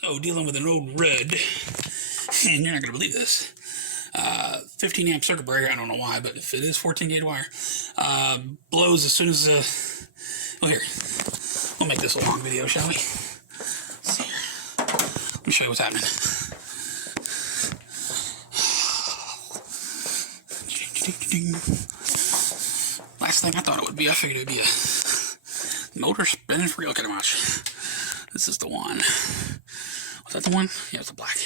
So, dealing with an old red, and you're not going to believe this, 15 amp circuit breaker, I don't know why, but if it is 14 gauge wire, blows as soon as, well here, we'll make this a long video, shall we? Let's see here. Let me show you what's happening. Last thing I thought it would be, I figured it would be a motor spinning for real. Look at it, watch. This is the one. Was that the one? Yeah, it's the black.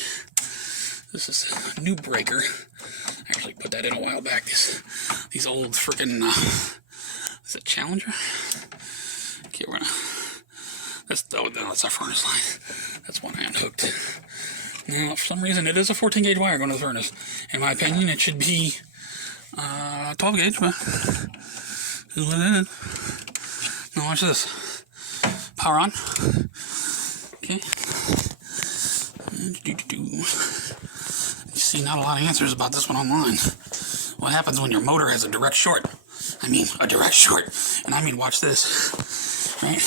This is a new breaker. I actually put that in a while back. These old freaking, is it Challenger? Okay, we're gonna, oh no, that's our furnace line. That's one I unhooked. Now, for some reason, it is a 14 gauge wire going to the furnace. In my opinion, it should be 12 gauge, but this is what it is. Now watch this. Power on. Okay. You see, not a lot of answers about this one online. What happens when your motor has a direct short? I mean, a direct short. And I mean, watch this. Right?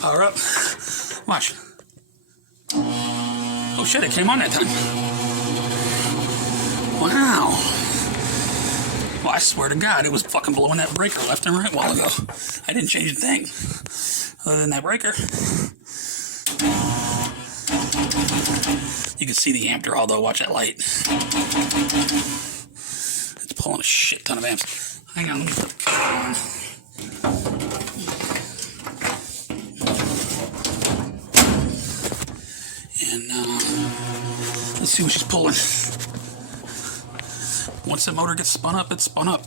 Power up. Watch. Oh shit, it came on that time. Wow. Well, I swear to God, it was fucking blowing that breaker left and right a while ago. I didn't change a thing. Other than that breaker. You can see the amp draw though, watch that light. It's pulling a shit ton of amps. Hang on, let me put the cover on. And let's see what she's pulling. Once the motor gets spun up, it's spun up.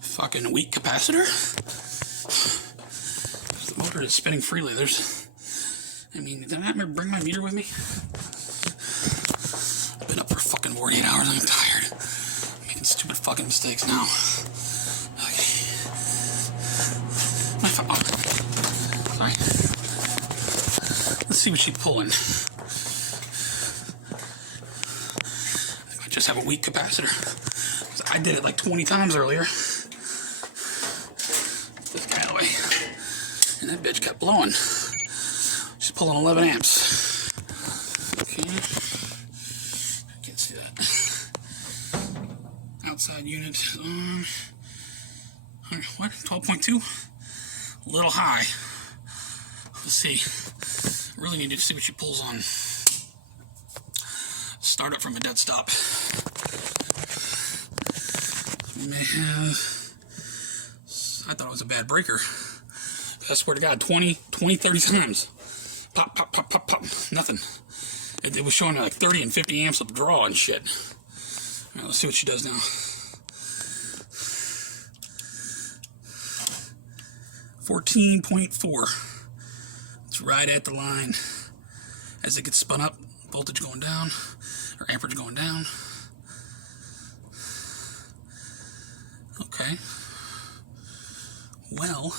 Fucking weak capacitor. The motor is spinning freely. I mean, did I not bring my meter with me? I've been up for fucking 48 hours. I'm tired. I'm making stupid fucking mistakes now. Okay. My phone. Oh. Sorry. Let's see what she's pulling. I just have a weak capacitor. I did it like 20 times earlier. This guy away. And that bitch kept blowing. She's pulling 11 amps. Okay. I can't see that. Outside unit. What? 12.2? A little high. Let's see. I really need to see what she pulls on. Start up from a dead stop. We may have. I thought it was a bad breaker. I swear to God, 20, 30 times. Pop, pop, pop, pop, pop. Nothing. It was showing me like 30 and 50 amps of draw and shit. All right, let's see what she does now. 14.4. It's right at the line. As it gets spun up, voltage going down, or amperage going down. Okay. Well,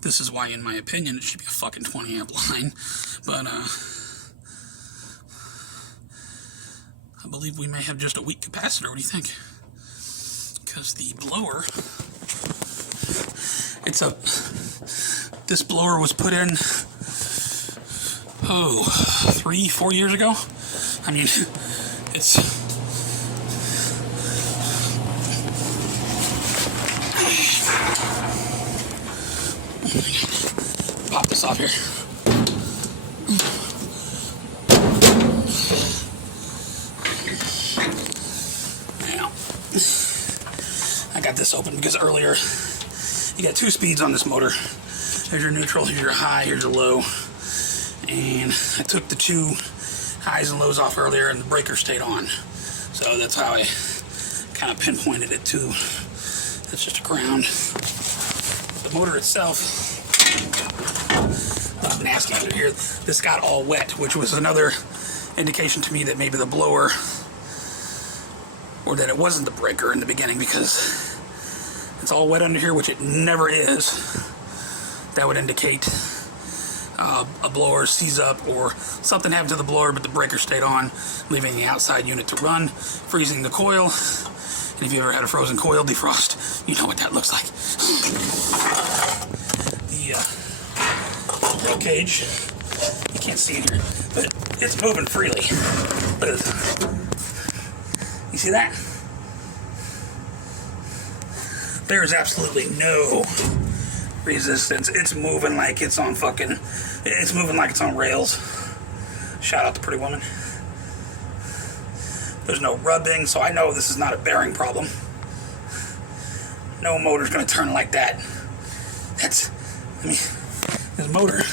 this is why, in my opinion, it should be a fucking 20 amp line. But, I believe we may have just a weak capacitor. What do you think? Because the blower, this blower was put in, 3-4 years ago? I mean, it's... Pop this off here. Now, I got this open because earlier you got two speeds on this motor. Here's your neutral, here's your high, here's your low. And I took the two highs and lows off earlier and the breaker stayed on. So that's how I kind of pinpointed it to. That's just a ground. The motor itself, nasty under here. This got all wet, which was another indication to me that maybe the blower, or that it wasn't the breaker in the beginning, because it's all wet under here, which it never is. That would indicate a blower seized up or something happened to the blower, but the breaker stayed on, leaving the outside unit to run, freezing the coil. And if you ever had a frozen coil defrost, you know what that looks like. The roll cage You can't see it here, but it's moving freely. Look at this. You see that? There is absolutely no resistance. It's moving like it's on fucking... It's moving like it's on rails. Shout out to Pretty Woman. There's no rubbing, so I know this is not a bearing problem. No motor's gonna turn like that. That's... I mean, this motor...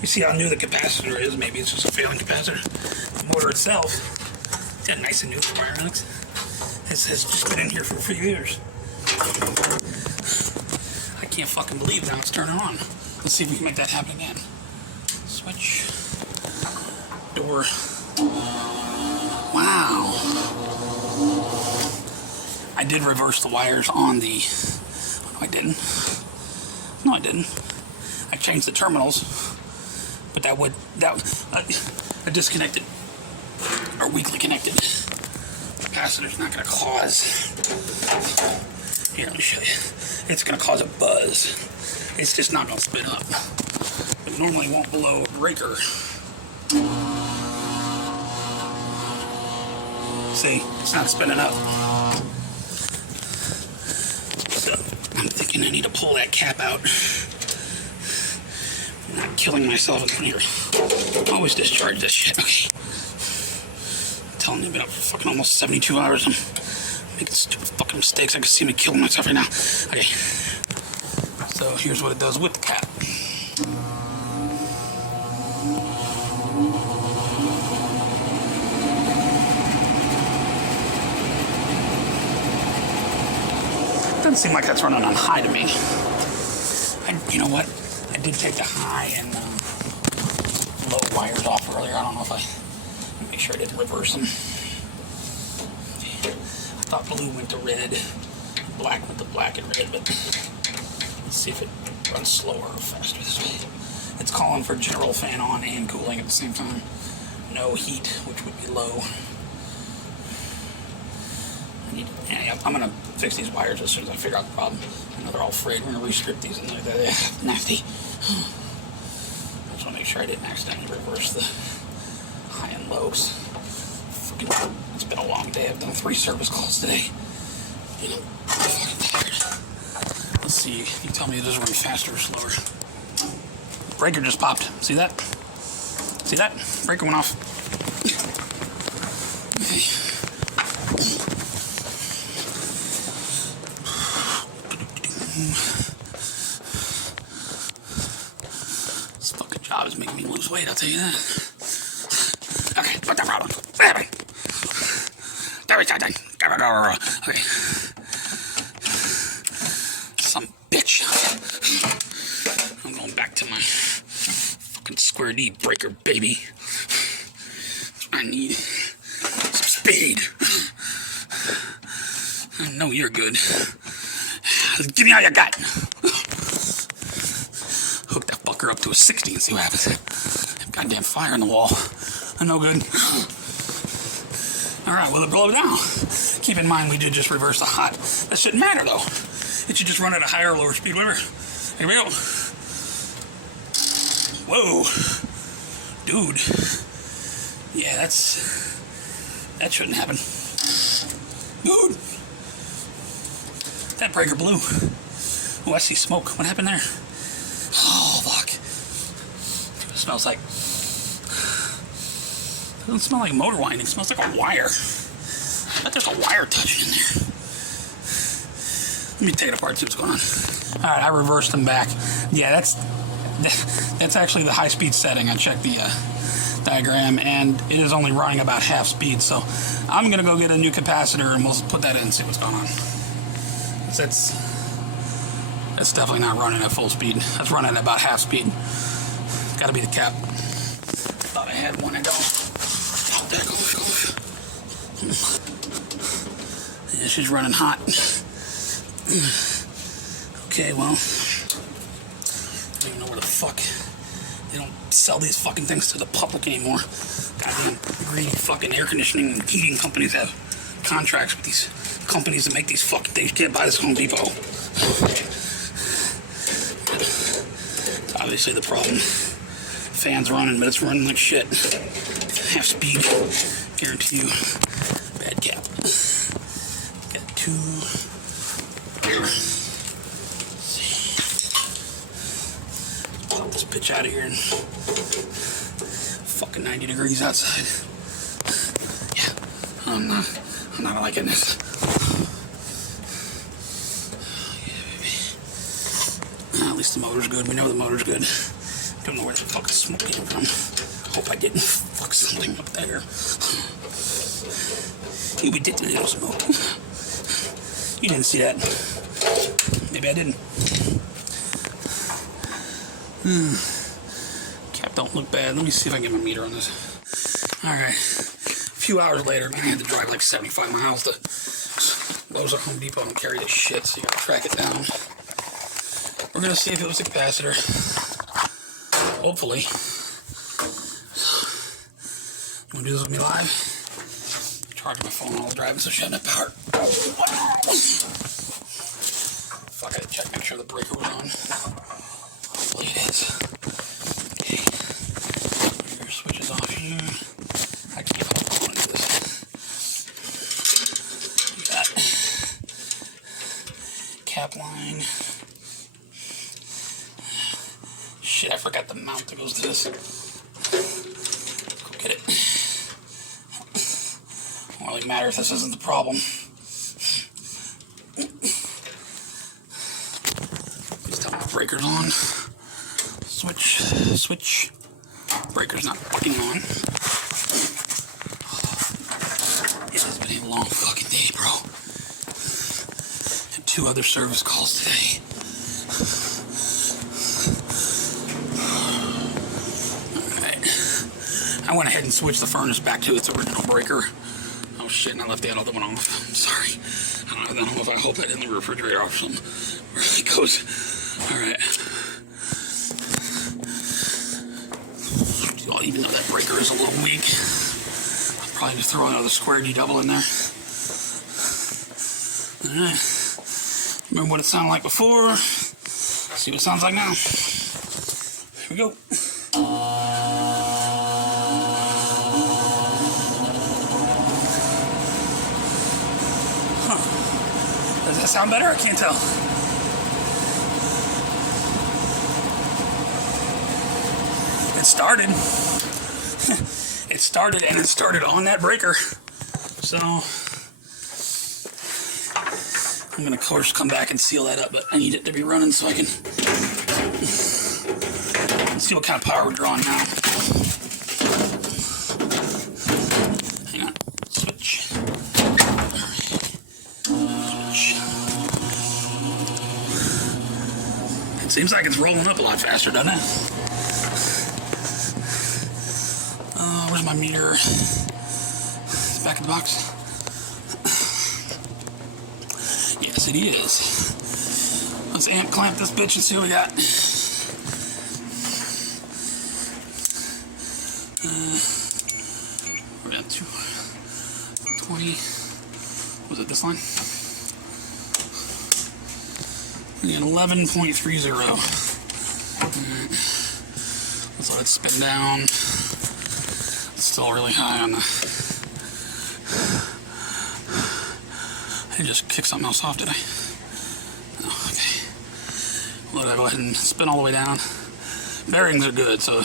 You see how new the capacitor is? Maybe it's just a failing capacitor. The motor itself, it's got nice and new for Alex. Has just been in here for a few years. I can't fucking believe now it's turning on. Let's see if we can make that happen again. Switch. Door. Wow. I did reverse the wires on the... No, I didn't. No, I didn't. I changed the terminals, but that would... a disconnected or weakly connected capacitor's not going to cause... Here, let me show you. It's going to cause a buzz. It's just not going to spin up. It normally won't blow a breaker. See, it's not spinning up. So, I'm thinking I need to pull that cap out. I'm not killing myself in here. Always discharge this shit. Okay. I'm telling you about fucking almost 72 hours. I'm making stupid fucking mistakes. I can see me killing myself right now. Okay. So here's what it does with the cap. Doesn't seem like that's running on high to me. You know what? I did take the high and low wires off earlier. I don't know if I make sure I didn't reverse them. I thought blue went to red, black went to black and red, but let's see if it runs slower or faster this way. It's calling for general fan on and cooling at the same time. No heat, which would be low. I'm gonna fix these wires as soon as I figure out the problem. I know they're all frayed. We're gonna restrip these and they're nasty. I just wanna make sure I didn't accidentally reverse the high and lows. It's been a long day. I've done 3 service calls today. I'm fucking tired. Let's see. You tell me it doesn't run faster or slower. Breaker just popped. See that? See that? Breaker went off. Okay. This fucking job is making me lose weight, I'll tell you that. Okay, put that problem. Okay. Some bitch. I'm going back to my fucking square D breaker, baby. I need some speed. I know you're good. Give me all you got. Hook that fucker up to a 60 and see what happens. Goddamn fire in the wall. I'm no good. Alright, will it blow down? Keep in mind we did just reverse the hot. That shouldn't matter though. It should just run at a higher or lower speed, whatever. Here we go. Whoa. Dude. Yeah, that shouldn't happen. Dude. That breaker blew. Oh, I see smoke. What happened there? Oh, fuck. It smells like... It doesn't smell like motor winding. It smells like a wire. I bet there's a wire touching in there. Let me take it apart, see what's going on. Alright, I reversed them back. Yeah, that's actually the high-speed setting. I checked the diagram, and it is only running about half speed. So I'm going to go get a new capacitor, and we'll put that in and see what's going on. That's definitely not running at full speed. That's running at about half speed. Gotta be the cap. Thought I had one and go. Oh, there it goes. Yeah, she's running hot. Okay, well, I don't even know where the fuck. They don't sell these fucking things to the public anymore. Goddamn greedy fucking air conditioning and heating companies have contracts with these companies that make these fucking things. You can't buy this Home Depot. It's obviously the problem. fan's running, but it's running like shit. Half speed, guarantee you. Bad cap. Got 2. Pop this bitch out of here. And fucking 90 degrees outside. Yeah, I'm not liking this. At least the motor's good. We know the motor's good. Don't know where the fuck the smoke came from. Hope I didn't fuck something up there. We did a little smoke. You didn't see that. Maybe I didn't. Cap don't look bad. Let me see if I can get my meter on this. Alright. A few hours later, man, I had to drive like 75 miles to Lowe's or Home Depot and carry this shit, so you gotta track it down. We're gonna see if it was the capacitor. Hopefully. You wanna do this with me live? Charging my phone while I'm driving, so shut that power. Fuck, I had to check, make sure the breaker was on. Hopefully it is. Okay. Your switch is off here. I can get on into this. We got cap line. Shit, I forgot the mount that goes to this. Go get it. Won't really matter if this isn't the problem. Just tell me the breaker's on. Switch. Breaker's not fucking on. It has been a long fucking day, bro. Had 2 other service calls today. I went ahead and switched the furnace back to its original breaker. Oh shit, and I left the other one on. I'm sorry. I don't know if I hope that in the refrigerator or something. Where it goes. Alright. Even though that breaker is a little weak, I'll probably just throw another square D double in there. Alright. Remember what it sounded like before. See what it sounds like now. Here we go. Does that sound better? I can't tell. It started. It started, and it started on that breaker. So I'm gonna, of course, come back and seal that up, but I need it to be running so I can see what kind of power we're drawing now. Hang on. Switch. It seems like it's rolling up a lot faster, doesn't it? Where's my meter? It's back in the box. Yes, it is. Let's amp clamp this bitch and see what we got. We're at 220. Was it this line? And 11.30. Let's let it spin down. It's still really high on the. I just kicked something else off, did I? Oh, okay. Let it go ahead and spin all the way down. Bearings are good, so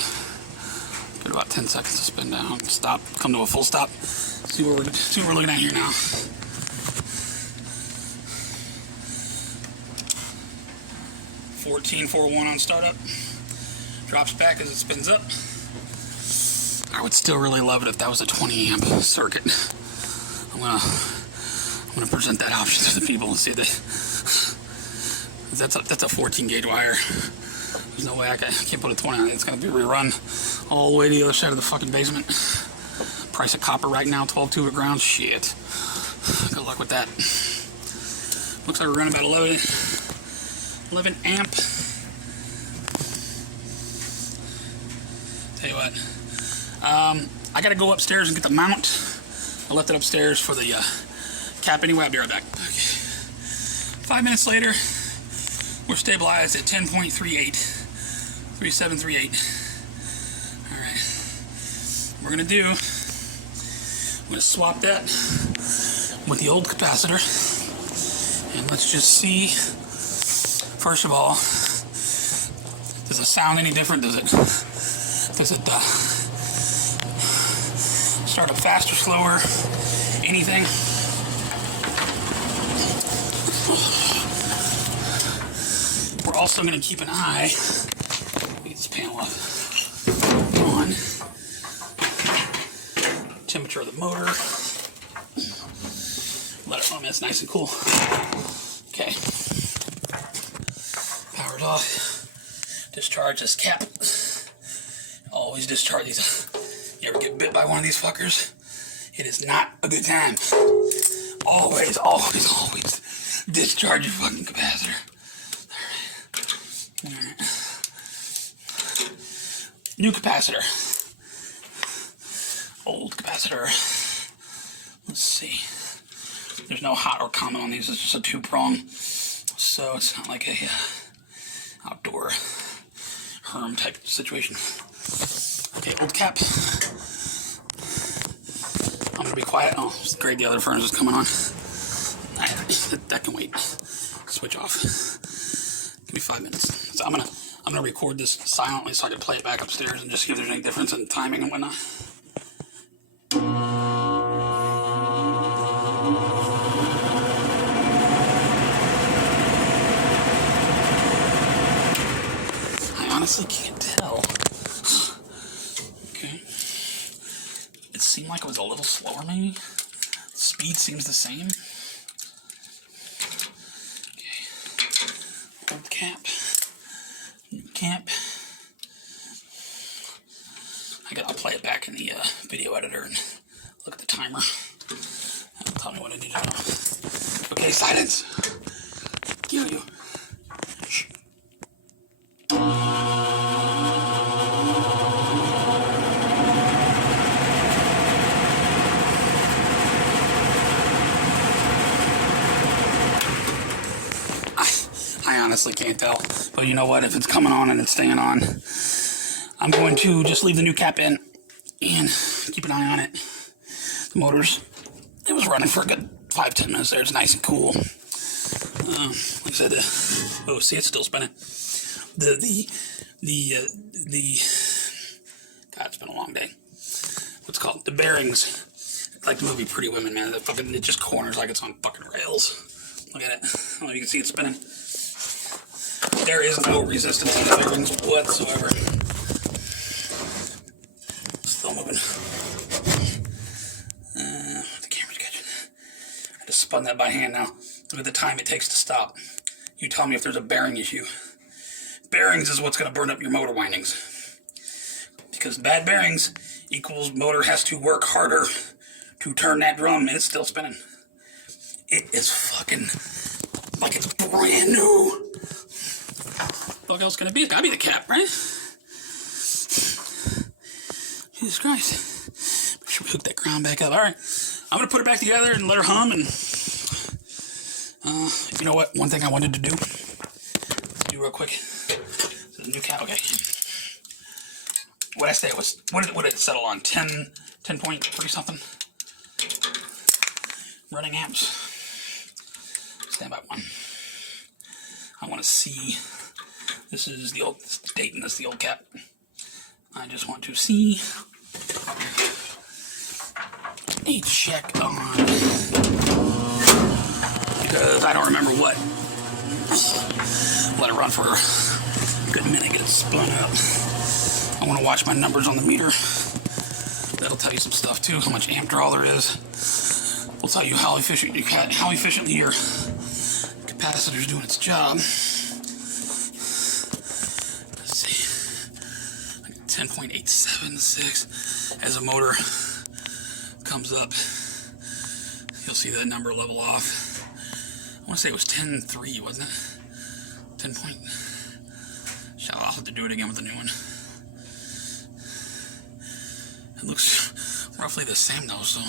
give it about 10 seconds to spin down. Stop. Come to a full stop. See what we're looking at here now. 14.41 on startup. Drops back as it spins up. I would still really love it if that was a 20 amp circuit. I'm gonna present that option to the people and see that that's a 14 gauge wire. There's no way I can't put a 20 on it. It's gonna be rerun all the way to the other side of the fucking basement. Price of copper right now, 12 2 at ground. Shit. Good luck with that. Looks like we're running about 11 amp. Tell you what, I gotta go upstairs and get the mount. I left it upstairs for the cap anyway. I'll be right back. Okay. 5 minutes later, we're stabilized at 10.38, 3738. we're going to do, I'm going to swap that with the old capacitor. And let's just see, first of all, does it sound any different? Does it start up faster, slower, anything? We're also going to keep an eye, get this panel up, on temperature of the motor. Let it run, it's nice and cool. Okay. Powered off. Discharge this cap. Always discharge these. You ever get bit by one of these fuckers? It is not a good time. Always, always, always discharge your fucking capacitor. Alright. New capacitor. Old capacitor. Let's see. There's no hot or common on these. It's just a 2-prong. So it's not like a outdoor herm type situation. Okay, old cap. I'm going to be quiet. Oh, it's great. The other furnace is coming on. That can wait. Switch off. Give me 5 minutes. So I'm gonna record this silently so I can play it back upstairs and just see if there's any difference in timing and whatnot. I honestly can't tell. Okay. It seemed like it was a little slower maybe. Speed seems the same. Okay. Old cap. New cap. I'll play it back in the video editor and look at the timer. That'll tell me what I need to know. Okay, silence. Kill you. Shh. I honestly can't tell, but you know what? If it's coming on and it's staying on, I'm going to just leave the new cap in and keep an eye on it. The motors, it was running for a good 5-10 minutes there. It's nice and cool. Like I said, oh, see, it's still spinning. God, it's been a long day. What's called the bearings? Like the movie Pretty Women, man. It just corners like it's on fucking rails. Look at it. I don't know if you can see it spinning. There is no resistance in the bearings whatsoever. Still moving. The camera's catching. I just spun that by hand now. Look at the time it takes to stop. You tell me if there's a bearing issue. Bearings is what's going to burn up your motor windings. Because bad bearings equals motor has to work harder to turn that drum, and it's still spinning. It is fucking like it's brand new. What else can it be? It's gotta be the cap, right? Jesus Christ. Make sure we hook that ground back up. Alright. I'm gonna put it back together and let her hum, and you know what? One thing I wanted to do. Let's do real quick. This is a new cap. Okay. What I say it was, what did it settle on? 10.3 something? Running amps. Stand by 1. I want to see. This is the old Dayton. That's the old cap. I just want to see a check on, because I don't remember what. Let it run for a good minute, get it spun up. I want to watch my numbers on the meter. That'll tell you some stuff too. How much amp draw there is. Will tell you how efficiently your capacitor is doing its job. Let's see, like 10.876. As the motor comes up, you'll see that number level off. I want to say it was 10.3, wasn't it? 10 point. I'll have to do it again with the new one. It looks roughly the same though, so.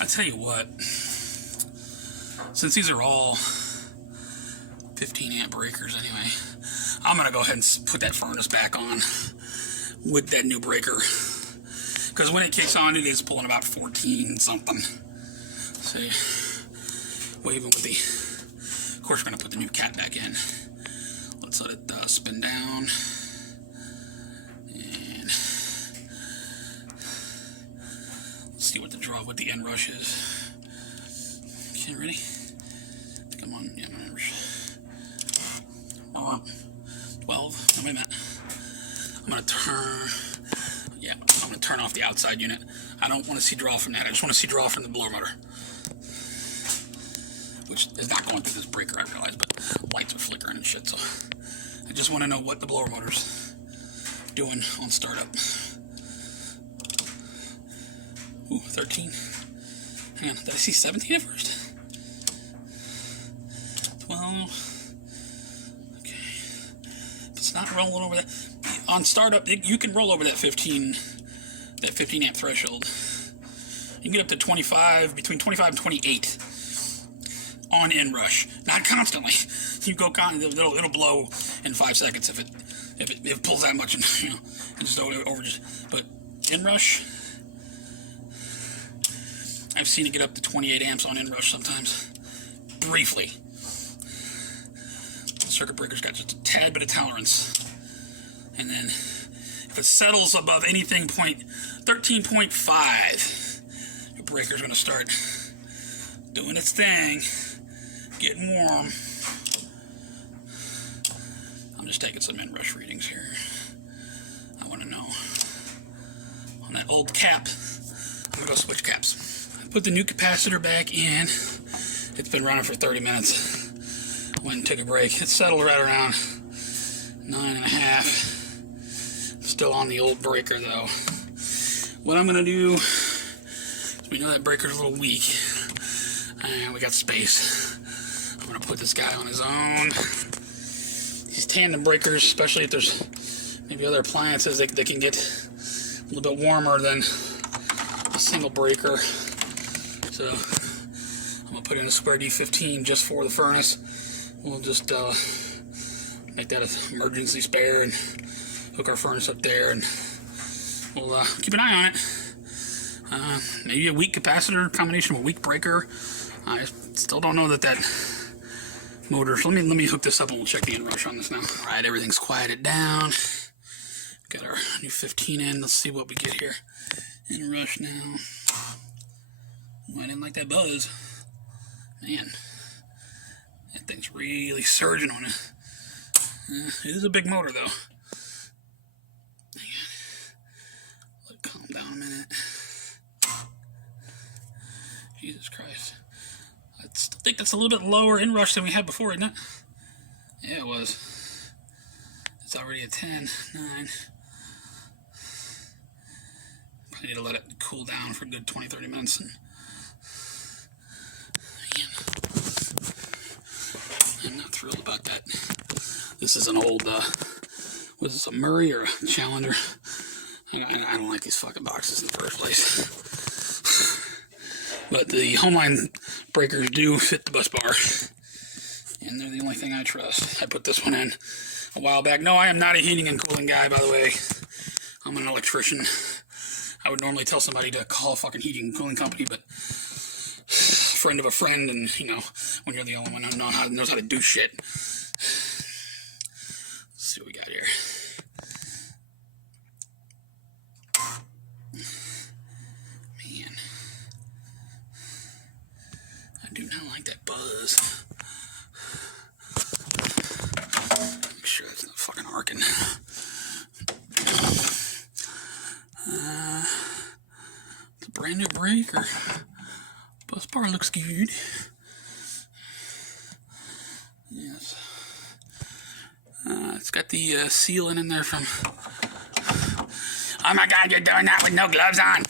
I tell you what, since these are all 15 amp breakers anyway. I'm gonna go ahead and put that furnace back on with that new breaker, because when it kicks on, it is pulling about 14 something. See, waving with the. Of course, we're gonna put the new cap back in. Let's let it spin down. And let's see what the draw with the inrush is. Okay, ready? Come on, yeah, 12. No, wait a minute. I'm gonna turn off the outside unit. I don't want to see draw from that. I just want to see draw from the blower motor, which is not going through this breaker, I realize, but lights are flickering and shit, so I just want to know what the blower motor's doing on startup. Ooh, 13. Hang on, did I see 17 at first? 12. Okay. If it's not rolling over that. On startup, you can roll over that 15 amp threshold. You can get up to 25, between 25 and 28 on inrush. Not constantly. You go it'll blow in 5 seconds if it pulls that much, and and just over. But inrush, I've seen it get up to 28 amps on inrush sometimes, briefly. The circuit breaker's got just a tad bit of tolerance, and then if it settles above anything 13.5, the breaker's going to start doing its thing, getting warm. I'm just taking some inrush readings here. I want to know. On that old cap, I'm going to go switch caps. I put the new capacitor back in. It's been running for 30 minutes. Went and took a break. It settled right around 9.5. Still on the old breaker though. What I'm going to do, we know that breaker's a little weak. And we got space. I'm going to put this guy on his own. These tandem breakers, especially if there's maybe other appliances, they can get a little bit warmer than a single breaker. So I'm going to put in a square D15 just for the furnace. We'll just make that an emergency spare and hook our furnace up there, and we'll keep an eye on it. Maybe a weak capacitor combination with a weak breaker. I still don't know that motor. So let me hook this up and we'll check the inrush on this now. All right, everything's quieted down. Got our new 15 in. Let's see what we get here. Inrush now. I didn't like that buzz. Man, that thing's really surging on it. It is a big motor though. Let it calm down a minute. Jesus Christ. I still think that's a little bit lower inrush than we had before, isn't it? Yeah, it was. It's already at 10, 9. Probably need to let it cool down for a good 20-30 minutes. And man, I'm not thrilled about that. This is an old, was this a Murray or a Challenger? I don't like these fucking boxes in the first place. But the Homeline breakers do fit the bus bar. And they're the only thing I trust. I put this one in a while back. No, I am not a heating and cooling guy, by the way. I'm an electrician. I would normally tell somebody to call a fucking heating and cooling company, but friend of a friend, and when you're the only one who knows how to do shit. Let's see what we got here. Man, I do not like that buzz. Make sure that's not fucking arcing. It's a brand new breaker. Bus bar looks good. Yes. It's got the sealing in there from... Oh my God, you're doing that with no gloves on.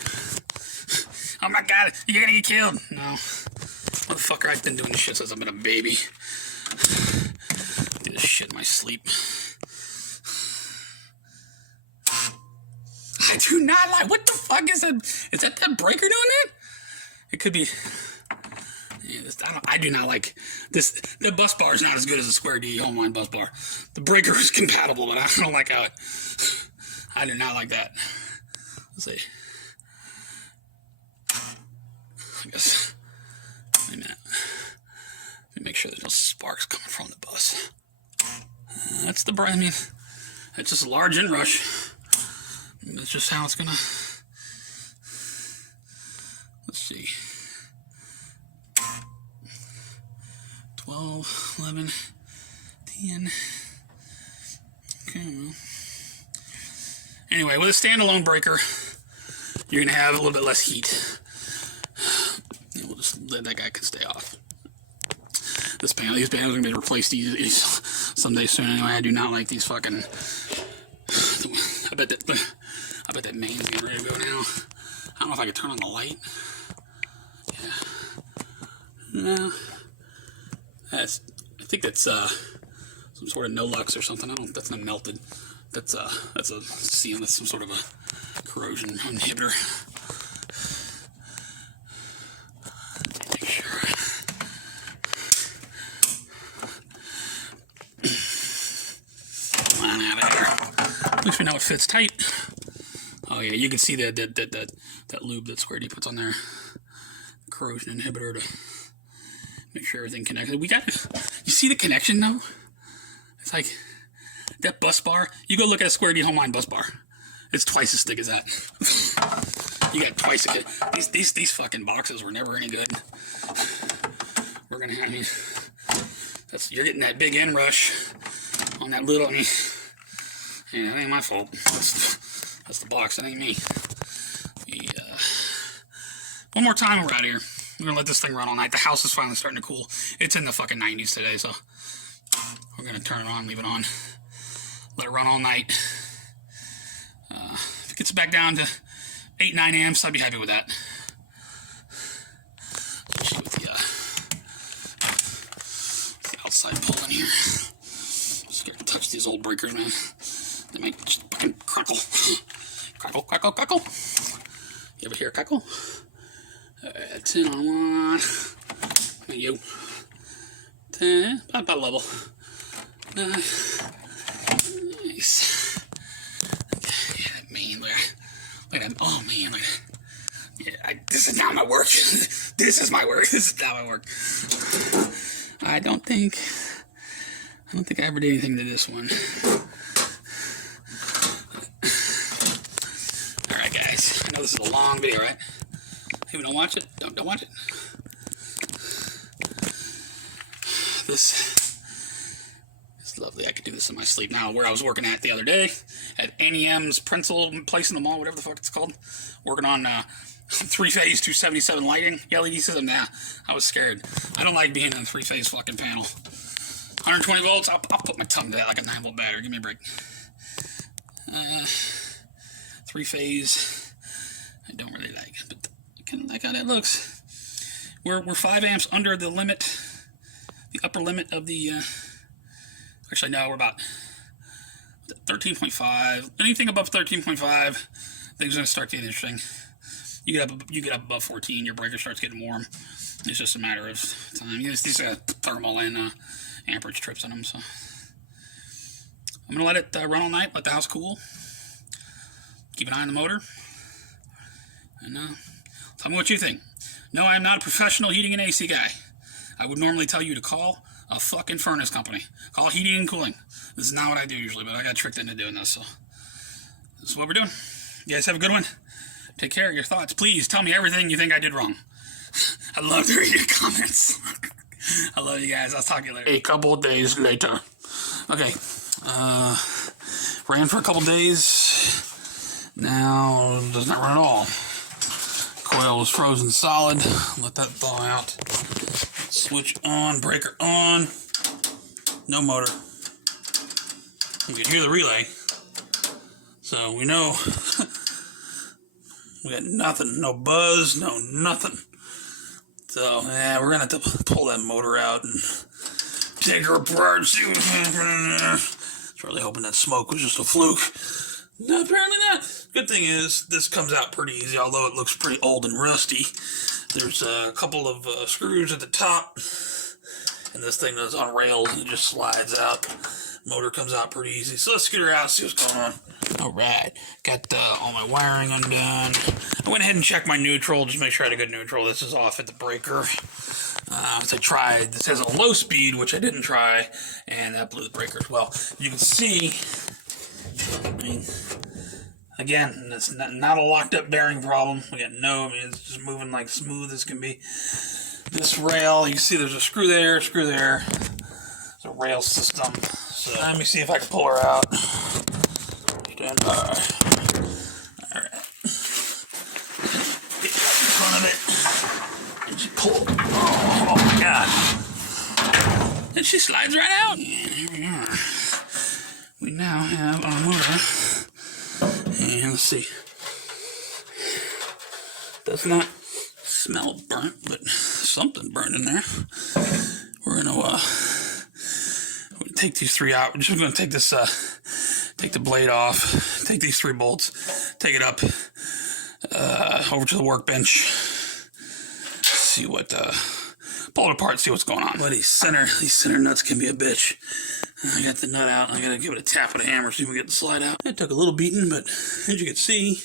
Oh my God, you're gonna get killed. No. Motherfucker, I've been doing this shit since I've been a baby. I do this shit in my sleep. I do not like... What the fuck is that? Is that breaker doing that? It could be... Yeah, I do not like this. The bus bar is not as good as the Square D home line bus bar. The breaker is compatible, but I don't like how it. I do not like that. Let's see. I guess. Wait a minute. Let me make sure there's no sparks coming from the bus. That's the bright. I mean, it's just a large inrush. That's just how it's gonna. Let's see. 12, 11, 10. Okay, well. Anyway, with a standalone breaker, you're going to have a little bit less heat. And we'll just let that guy can stay off. These panels are going to be replaced someday soon. Anyway, I do not like these fucking. I bet that main's getting ready to go now. I don't know if I can turn on the light. Yeah. No. I think that's some sort of no-lux or something. That's not melted. That's a sealant. That's some sort of a corrosion inhibitor. Make sure. Come on out of here. At least we know it fits tight. Oh yeah, you can see that lube that Square D puts on there. Corrosion inhibitor to make sure everything connected. You see the connection though? It's like that bus bar. You go look at a Square D home line bus bar. It's twice as thick as that. You got twice as good. These fucking boxes were never any good. We're gonna have you're getting that big inrush on that little. Yeah, that ain't my fault. That's the box. That ain't me. One more time, we're out of here. We're gonna let this thing run all night. The house is finally starting to cool. It's in the fucking 90s today, so we're gonna turn it on, leave it on, let it run all night. If it gets back down to 8, 9 amps, I'd be happy with that. Especially with the outside pull in here. I'm scared to touch these old breakers, man. They might just fucking crackle. Crackle, crackle, crackle. You ever hear a crackle? 10 on 1. You. 10, about level. Nice. Yeah, that main there. Look at that. Oh man, look at that. Yeah, this is not my work. This is my work. This is not my work. I don't think I ever did anything to this one. Alright guys, I know this is a long video, right? If you don't watch it, don't watch it. This is lovely. I could do this in my sleep. Now, where I was working at the other day, at NEM's Princeton place in the mall, whatever the fuck it's called, working on 3-phase 277 lighting, LED system. Nah, I was scared. I don't like being in a 3-phase fucking panel. 120 volts, I'll put my thumb to that like a 9-volt battery. Give me a break. 3-phase, I don't really like it, but I kind of like how that looks. We're 5 amps under the limit, the upper limit of the, actually no, we're about 13.5. Anything above 13.5, things are going to start getting interesting. You get up above 14, your breaker starts getting warm. It's just a matter of time. These thermal and amperage trips on them, so I'm going to let it run all night, let the house cool. Keep an eye on the motor. And tell me what you think. No, I'm not a professional heating and AC guy. I would normally tell you to call a fucking furnace company. Call heating and cooling. This is not what I do usually, but I got tricked into doing this, so this is what we're doing. You guys have a good one. Take care of your thoughts. Please tell me everything you think I did wrong. I'd love to read your comments. I love you guys. I'll talk to you later. A couple of days later. Okay. Ran for a couple days. Now does not run at all. Coil was frozen solid. Let that thaw out. Switch on, breaker on. No motor. You can hear the relay. So we know we got nothing. No buzz, no nothing. So yeah, we're gonna have to pull that motor out and take her apart, see what's happening there. I was really hoping that smoke was just a fluke. No, apparently not. Good thing is, this comes out pretty easy, although it looks pretty old and rusty. There's a couple of screws at the top, and this thing is on rails, and it just slides out. Motor comes out pretty easy. So let's get her out and see what's going on. Alright, got all my wiring undone. I went ahead and checked my neutral, just make sure I had a good neutral. This is off at the breaker. I tried, this has a low speed, which I didn't try, and that blew the breaker as well. You can see, I mean, again, it's not a locked up bearing problem. We got it's just moving like smooth as can be. This rail, you can see there's a screw there. It's a rail system. So let me see if I can pull her out. Stand by. Alright. Get right in front of it. And she pull. Oh my god. And she slides right out. And here we are. We now have our motor. And let's see. Does not smell burnt, but something burned in there. We're gonna take these three out. We're just gonna take this take the blade off, take these 3 bolts, take it up over to the workbench, see what pull it apart, see what's going on. Well, these center nuts can be a bitch. I got the nut out. I gotta give it a tap with a hammer so we can get the slide out. It took a little beating, but as you can see,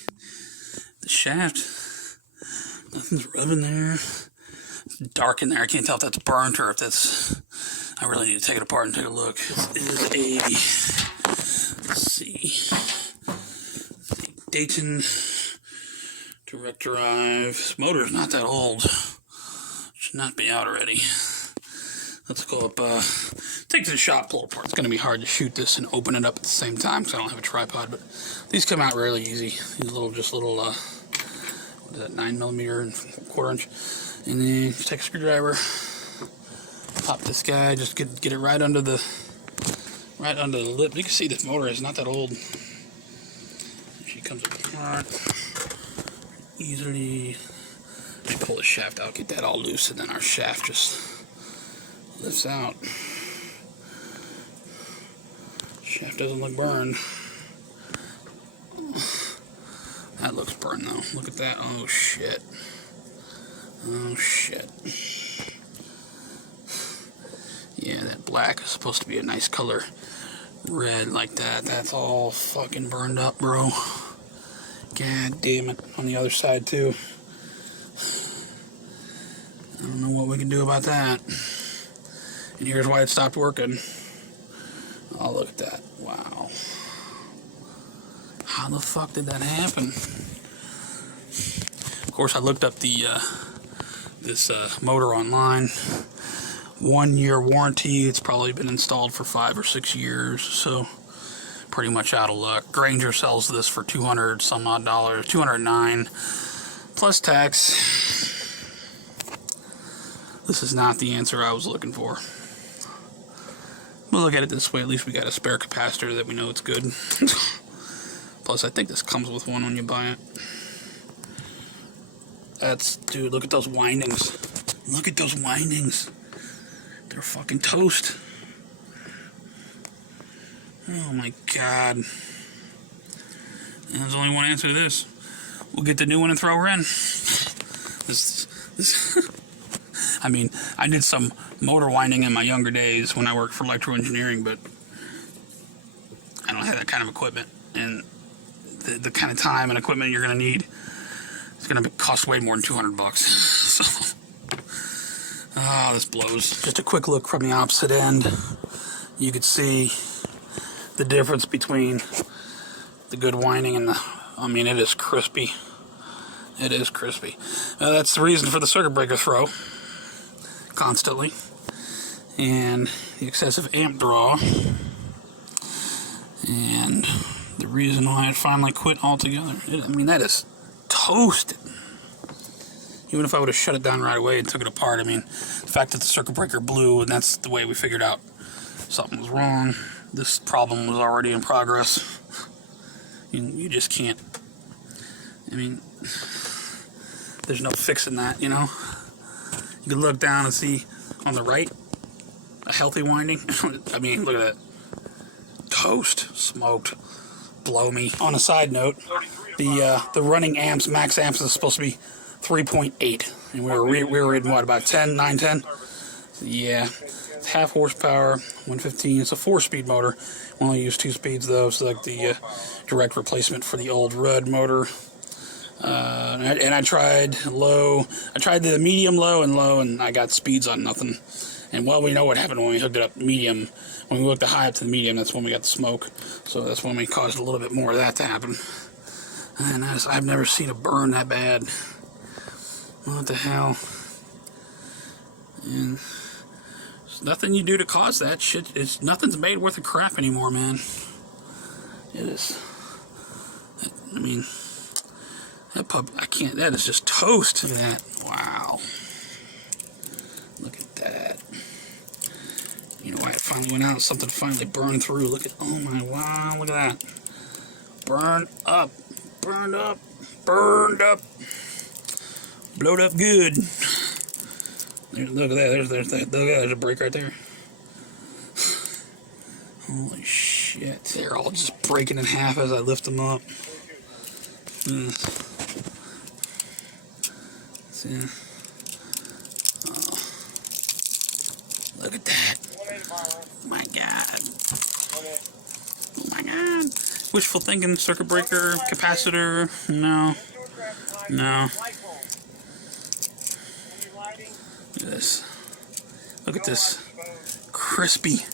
the shaft, nothing's rubbing there. It's dark in there. I can't tell if that's burnt or if that's. I really need to take it apart and take a look. This is let's see, Dayton direct drive. This motor's not that old. Should not be out already. Let's go up, take it to the shop, pull it apart. It's going to be hard to shoot this and open it up at the same time because I don't have a tripod, but these come out really easy. These little, what is that, 9mm and 1/4 inch. And then just take a screwdriver, pop this guy, just get it right under the lip. You can see this motor is not that old. She comes apart easily. Just pull the shaft out, get that all loose, and then our shaft just lifts out. Shaft doesn't look burned. That looks burned though. Look at that. Oh shit. Oh shit. Yeah, that black is supposed to be a nice color. Red like that. That's all fucking burned up, bro. God damn it. On the other side too. I don't know what we can do about that. And here's why it stopped working. Oh, look at that. Wow. How the fuck did that happen? Of course, I looked up the this motor online. 1-year warranty. It's probably been installed for 5 or 6 years, so pretty much out of luck. Granger sells this for $200 some odd, $209 plus tax. This is not the answer I was looking for. We'll look at it this way. At least we got a spare capacitor that we know it's good. Plus, I think this comes with one when you buy it. Dude, look at those windings. Look at those windings. They're fucking toast. Oh my god. And there's only one answer to this. We'll get the new one and throw her in. This I mean, I did some motor winding in my younger days when I worked for electrical engineering, but I don't have that kind of equipment. And the kind of time and equipment you're going to need is going to cost way more than $200. So, oh, this blows. Just a quick look from the opposite end. You could see the difference between the good winding and I mean, it is crispy. It is crispy. That's the reason for the circuit breaker throw. Constantly. And the excessive amp draw. And the reason why it finally quit altogether. I mean, that is toasted. Even if I would have shut it down right away and took it apart, I mean, the fact that the circuit breaker blew, and that's the way we figured out something was wrong. This problem was already in progress. You just can't. I mean, there's no fixing that, you know? You can look down and see on the right a healthy winding. I mean, look at that. Toast. Smoked. blow me. On a side note, the running amps, max amps, is supposed to be 3.8, and we were reading what, about 10, 9, 10? Yeah, it's half horsepower, 115. It's a 4-speed motor. We only use 2 speeds though. It's like the direct replacement for the old Rudd motor. And I tried low. I tried the medium, low, and I got speeds on nothing. And well, we know what happened when we hooked it up medium. When we hooked the high up to the medium, that's when we got the smoke. So that's when we caused a little bit more of that to happen. And I've never seen a burn that bad. What the hell? And there's nothing you do to cause that shit. Nothing's made worth a crap anymore, man. It is. I mean, that pup, I can't. That is just toast. Look at that. Wow. Look at that. You know why it finally went out? Something finally burned through. Look at, oh my, wow, look at that. Burned up. Burned up. Burned up. Blowed up good. Look at that. There's a break right there. Holy shit. They're all just breaking in half as I lift them up. See? Oh. Look at that. My God. Oh my God. Wishful thinking, circuit breaker, capacitor. No. No. Look at this. Look at this. Crispy.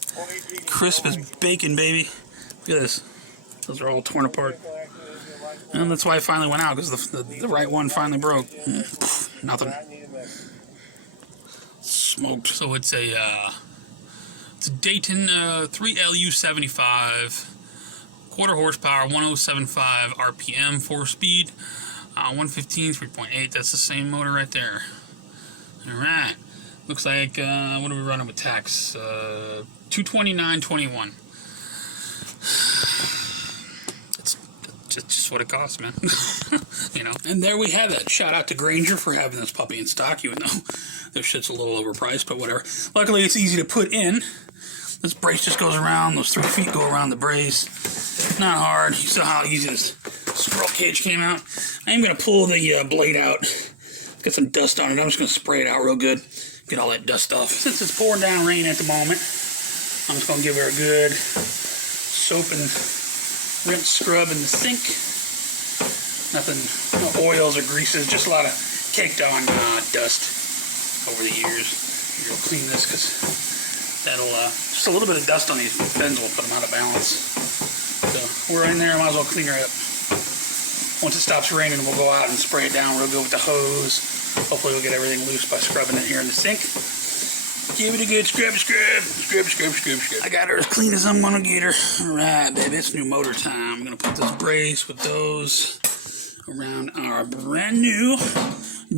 Crisp as bacon, baby. Look at this. Those are all torn apart. And that's why it finally went out, because the right one finally broke. Nothing. Smoked. So it's a Dayton 3LU75, quarter horsepower, 1075 RPM, 4-speed, 115, 3.8. That's the same motor right there. All right. Looks like, what are we running with tax? 229.21. It's just what it costs, man. You know. And there we have it. Shout out to Granger for having this puppy in stock, even though this shit's a little overpriced, but whatever. Luckily, it's easy to put in. This brace just goes around. Those 3 feet go around the brace. Not hard. You saw how easy this scroll cage came out. I am going to pull the blade out. Get some dust on it. I'm just going to spray it out real good. Get all that dust off. Since it's pouring down rain at the moment, I'm just going to give her a good soap and rinse scrub in the sink. Nothing, no oils or greases, just a lot of caked on dust over the years. You'll clean this because that'll, just a little bit of dust on these fins will put them out of balance. So we're in there, might as well clean her up. Once it stops raining, we'll go out and spray it down real good with the hose. Hopefully we'll get everything loose by scrubbing it here in the sink. Give it a good scrub, scrub, scrub, scrub, scrub, scrub. I got her as clean as I'm gonna get her. Alright, baby, it's new motor time. I'm gonna put this brace with those around our brand new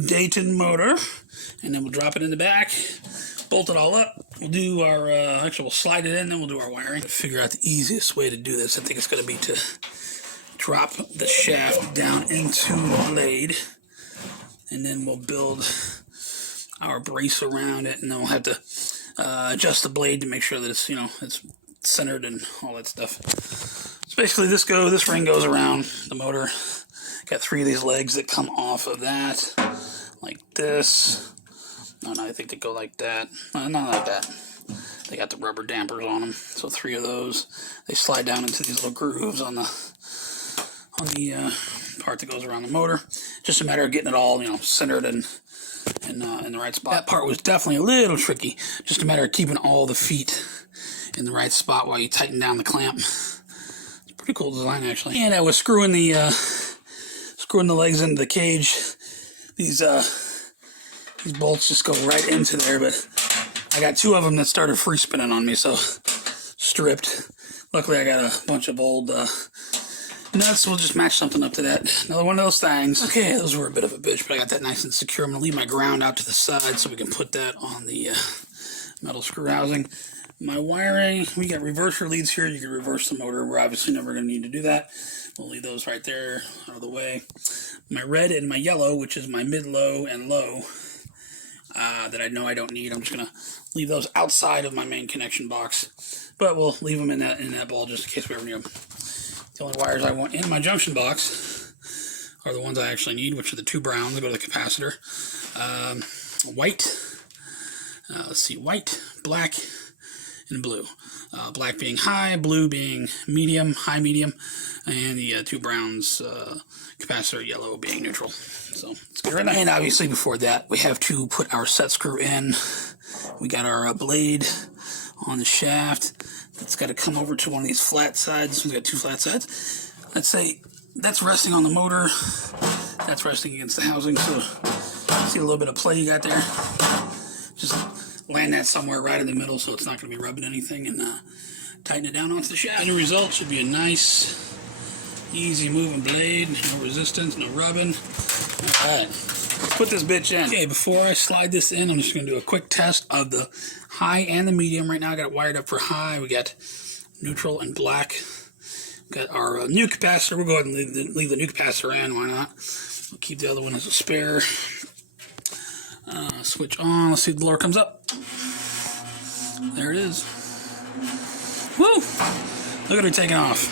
Dayton motor. And then we'll drop it in the back, bolt it all up. We'll do our, actually we'll slide it in, then we'll do our wiring. Figure out the easiest way to do this. I think it's gonna be to drop the shaft down into the blade, and then we'll build our brace around it, and then we'll have to adjust the blade to make sure that it's, you know, it's centered and all that stuff. So basically this ring goes around the motor. Got 3 of these legs that come off of that, like this. No, I think they go like that. Not like that. They got the rubber dampers on them, so 3 of those. They slide down into these little grooves on the part that goes around the motor. Just a matter of getting it all, you know, centered and in the right spot. That part was definitely a little tricky. Just a matter of keeping all the feet in the right spot while you tighten down the clamp. It's a pretty cool design, actually. And I was screwing the legs into the cage. These bolts just go right into there, but I got 2 of them that started free spinning on me, so stripped. Luckily, I got a bunch of old nuts. We'll just match something up to that. Another one of those things. Okay, those were a bit of a bitch, but I got that nice and secure. I'm going to leave my ground out to the side so we can put that on the metal screw housing. My wiring, we got reverser leads here. You can reverse the motor. We're obviously never going to need to do that. We'll leave those right there out of the way. My red and my yellow, which is my mid-low and low, that I know I don't need. I'm just going to leave those outside of my main connection box. But we'll leave them in that ball just in case we ever need them. The only wires I want in my junction box are the ones I actually need, which are the two browns that go to the capacitor. White, let's see, white, black, and blue. Black being high, blue being medium, high medium, and the two browns, capacitor yellow being neutral. So let's get right now. And obviously before that, we have to put our set screw in. We got our blade on the shaft. It's got to come over to one of these flat sides. We've got two flat sides. Let's say that's resting on the motor. That's resting against the housing. So see a little bit of play you got there. Just land that somewhere right in the middle so it's not going to be rubbing anything, and tighten it down onto the shaft. And the result should be a nice, easy moving blade. No resistance, no rubbing. Alright, let's put this bitch in. Okay, before I slide this in, I'm just going to do a quick test of the high and the medium. Right now I got it wired up for high. We got neutral and black. Got our new capacitor. We'll go ahead and leave the new capacitor in. Why not? We'll keep the other one as a spare. Switch on. Let's see if the blower comes up. There it is. Woo! Look at her taking off.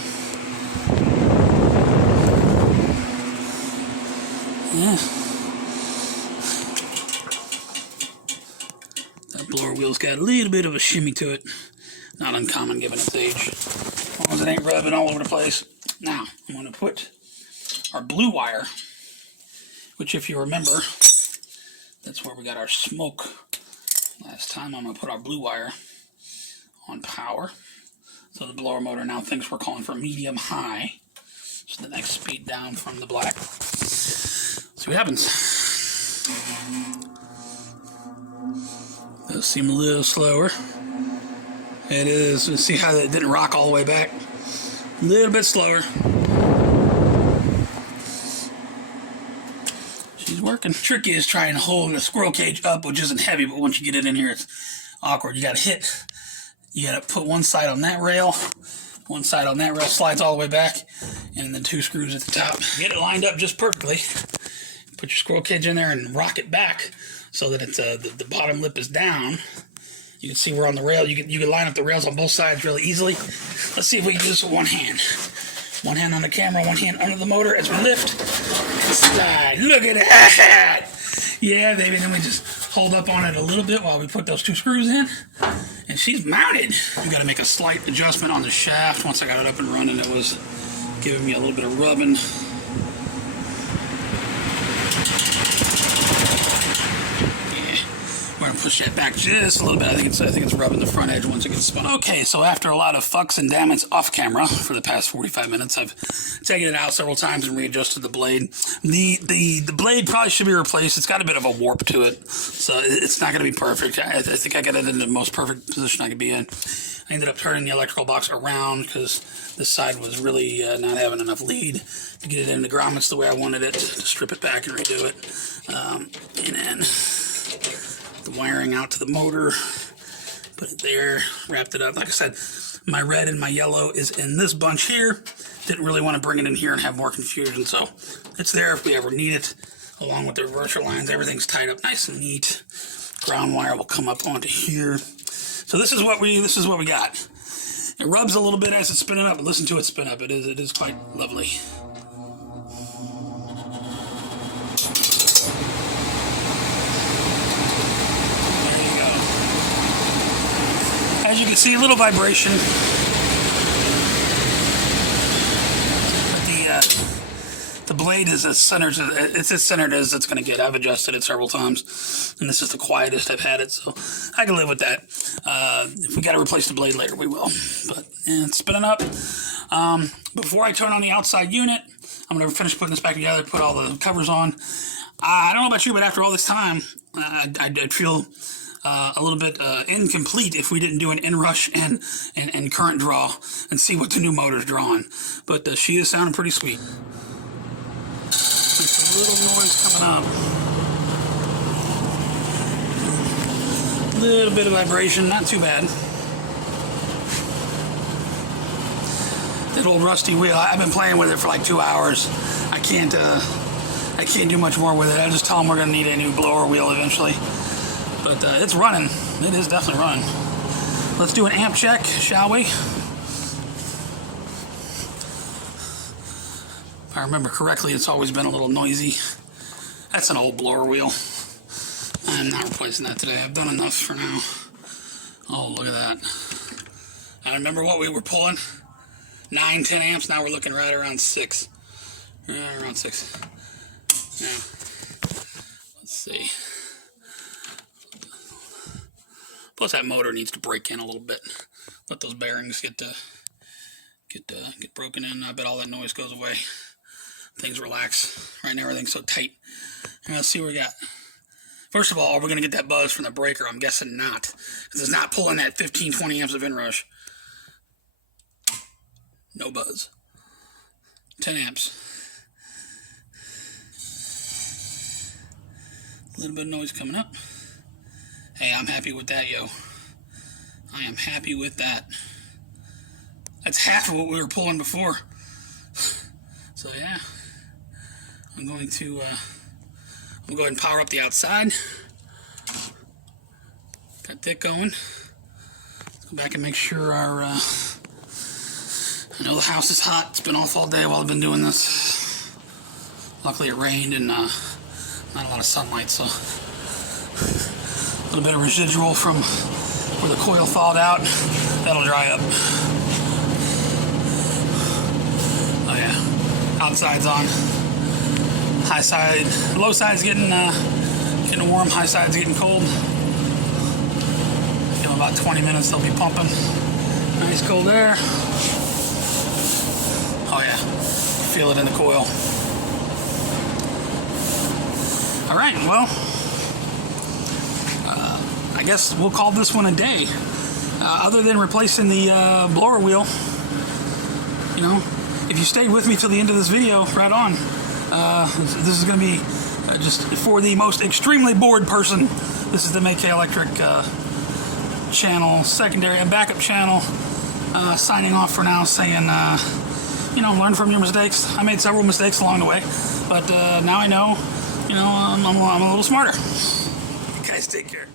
Yeah. That blower wheel's got a little bit of a shimmy to it. Not uncommon given its age. As long as it ain't rubbing all over the place. Now, I'm going to put our blue wire, which if you remember, that's where we got our smoke last time. I'm going to put our blue wire on power. So the blower motor now thinks we're calling for medium high. So the next speed down from the black. See what happens. Does seem a little slower. It is. See how it didn't rock all the way back? A little bit slower. She's working. Tricky is trying to hold the squirrel cage up, which isn't heavy, but once you get it in here, it's awkward. You got to hit. You got to put one side on that rail. One side on that rail slides all the way back, and then two screws at the top. Get it lined up just perfectly. Put your squirrel cage in there and rock it back so that it's the bottom lip is down. You can see we're on the rail. You can line up the rails on both sides really easily. Let's see if we can do this with one hand. One hand on the camera, one hand under the motor as we lift and slide. Look at that! Yeah, baby. Then we just hold up on it a little bit while we put those two screws in. And she's mounted. We got to make a slight adjustment on the shaft. Once I got it up and running, it was giving me a little bit of rubbing. We're going to push that back just a little bit. I think it's rubbing the front edge once it gets spun. Okay, so after a lot of fucks and damage off camera for the past 45 minutes, I've taken it out several times and readjusted the blade. The blade probably should be replaced. It's got a bit of a warp to it, so it's not going to be perfect. I think I got it in the most perfect position I could be in. I ended up turning the electrical box around because this side was really not having enough lead to get it in the grommets the way I wanted it, to strip it back and redo it. And then the wiring out to the motor, put it there, wrapped it up. Like I said, my red and my yellow is in this bunch here. Didn't really want to bring it in here and have more confusion, so it's there if we ever need it, along with the reversal lines. Everything's tied up nice and neat. Ground wire will come up onto here. So this is what we got. It rubs a little bit as it's spinning up, but listen to it spin up. It is quite lovely. As you can see, a little vibration. But the blade is as centered as it's going to get. I've adjusted it several times, and this is the quietest I've had it, so I can live with that. If we got to replace the blade later, we will. But it's spinning up. Before I turn on the outside unit, I'm going to finish putting this back together, put all the covers on. I don't know about you, but after all this time, I'd feel a little bit incomplete if we didn't do an inrush and current draw and see what the new motor's drawing. But she is sounding pretty sweet. Just a little noise coming up. A little bit of vibration, not too bad. That old rusty wheel, I've been playing with it for like 2 hours. I can't do much more with it. I just tell them we're going to need a new blower wheel eventually. But it's running. It is definitely running. Let's do an amp check, shall we? If I remember correctly, it's always been a little noisy. That's an old blower wheel. I'm not replacing that today. I've done enough for now. Oh, look at that. I remember what we were pulling. 9, 10 amps. Now we're looking right around 6. Around 6. Now, let's see. Plus that motor needs to break in a little bit. Let those bearings get broken in. I bet all that noise goes away. Things relax. Right now everything's so tight. And let's see what we got. First of all, are we going to get that buzz from the breaker? I'm guessing not. Because it's not pulling that 15, 20 amps of inrush. No buzz. 10 amps. A little bit of noise coming up. Hey, I'm happy with that, yo. I am happy with that. That's half of what we were pulling before. So yeah, I'm going to go ahead and power up the outside. Got that going. Let's go back and make sure our, I know the house is hot. It's been off all day while I've been doing this. Luckily it rained and not a lot of sunlight, so a little bit of residual from where the coil thawed out. That'll dry up. Oh yeah, outside's on. High side, low side's getting warm. High side's getting cold. In about 20 minutes they'll be pumping. Nice cold air. Oh yeah, feel it in the coil. All right, well, I guess we'll call this one a day. Other than replacing the blower wheel, you know, if you stayed with me till the end of this video, right on. This is going to be just for the most extremely bored person. This is the Make Electric channel, secondary and backup channel. Signing off for now, saying, you know, learn from your mistakes. I made several mistakes along the way, but now I know, you know, I'm a little smarter. You guys take care.